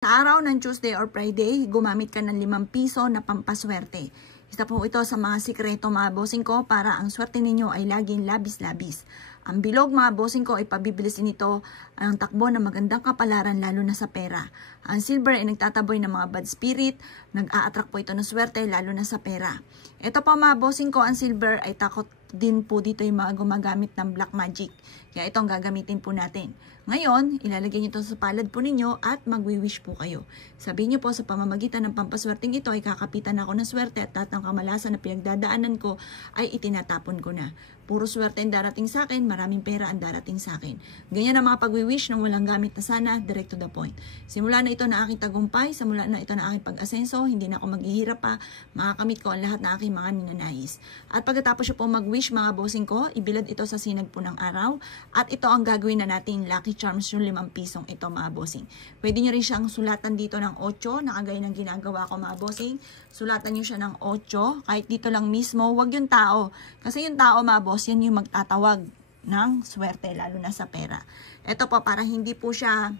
Sa araw ng Tuesday or Friday, gumamit ka ng 5 piso na pampaswerte. Isa po ito sa mga sikreto mga bossing ko para ang swerte ninyo ay laging labis-labis. Ang bilog mga bossing ko ay pabibilisin ito ang takbo ng magandang kapalaran lalo na sa pera. Ang silver ay nagtataboy ng mga bad spirit, nag-a-attract po ito ng swerte lalo na sa pera. Ito po mga bossing ko, ang silver ay takot din po dito yung mga gumagamit ng black magic. Kaya ito ang gagamitin po natin. Ngayon, ilalagay nyo ito sa palad po ninyo at magwi-wish po kayo. Sabihin nyo po sa pamamagitan ng pampaswerteng ito ay kakapitan ako ng swerte at lahat ng kamalasan na pinagdadaanan ko ay itinatapon ko na. Puro swerte ang darating sa akin, maraming pera ang darating sa akin. Ganyan ang mga pagwi-wish ng walang gamit na sana, direct to the point. Simula na ito na aking tagumpay, simula na ito na aking pag-asenso, hindi na ako maghihirap pa, makakamit ko ang lahat na aking mga ninanais. At pagkatapos nyo po mag-wish mga bossing ko, ibilad ito sa sinag po ng araw at ito ang gagawin na nating lucky charms yung 5 pisong ito mga bossing. Pwede nyo rin siyang sulatan dito ng 8, nakagaya ng ginagawa ko mga bossing. Sulatan nyo siya ng 8, kahit dito lang mismo, wag yung tao. Kasi yung tao mga boss, yan yung magtatawag ng swerte, lalo na sa pera. Ito po, para hindi po siya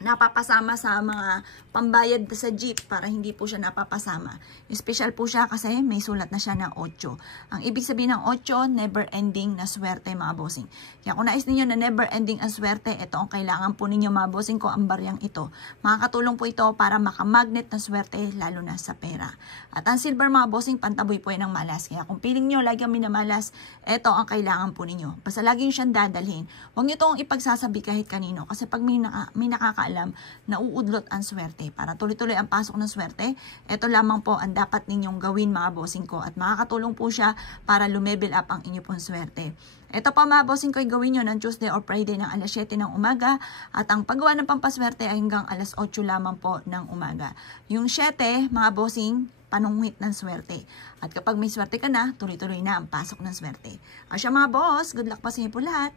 napapasama sa mga pambayad sa jeep, para hindi po siya napapasama. Special po siya kasi may sulat na siya ng 8. Ang ibig sabihin ng 8, never ending na swerte mga bossing. Kaya kung nais ninyo na never ending ang swerte, ito ang kailangan po ninyo mga bossing ko, ang baryang ito. Makakatulong po ito para makamagnet na swerte lalo na sa pera. At ang silver mga bossing, pantaboy po yan ng malas. Kaya kung piling nyo lagi ang minamalas, ito ang kailangan po ninyo. Basta lagi nyo siyang dadalhin. Huwag nyo itong ipagsasabi kahit kanino. Kasi pag may nakakaalam, nauudlot ang swerte. Para tuloy-tuloy ang pasok ng swerte, ito lamang po ang dapat ninyong gawin mga bossing ko. At makakatulong po siya para lumevel up ang inyo pong swerte. Ito pa mga bossing ko ay gawin nyo ng Tuesday or Friday ng alas 7 ng umaga. At ang paggawa ng pampaswerte ay hanggang alas 8 lamang po ng umaga. Yung 7 mga bossing, panungwit ng swerte. At kapag may swerte ka na, tuloy-tuloy na ang pasok ng swerte. Asya mga boss, good luck pa sa inyo po lahat.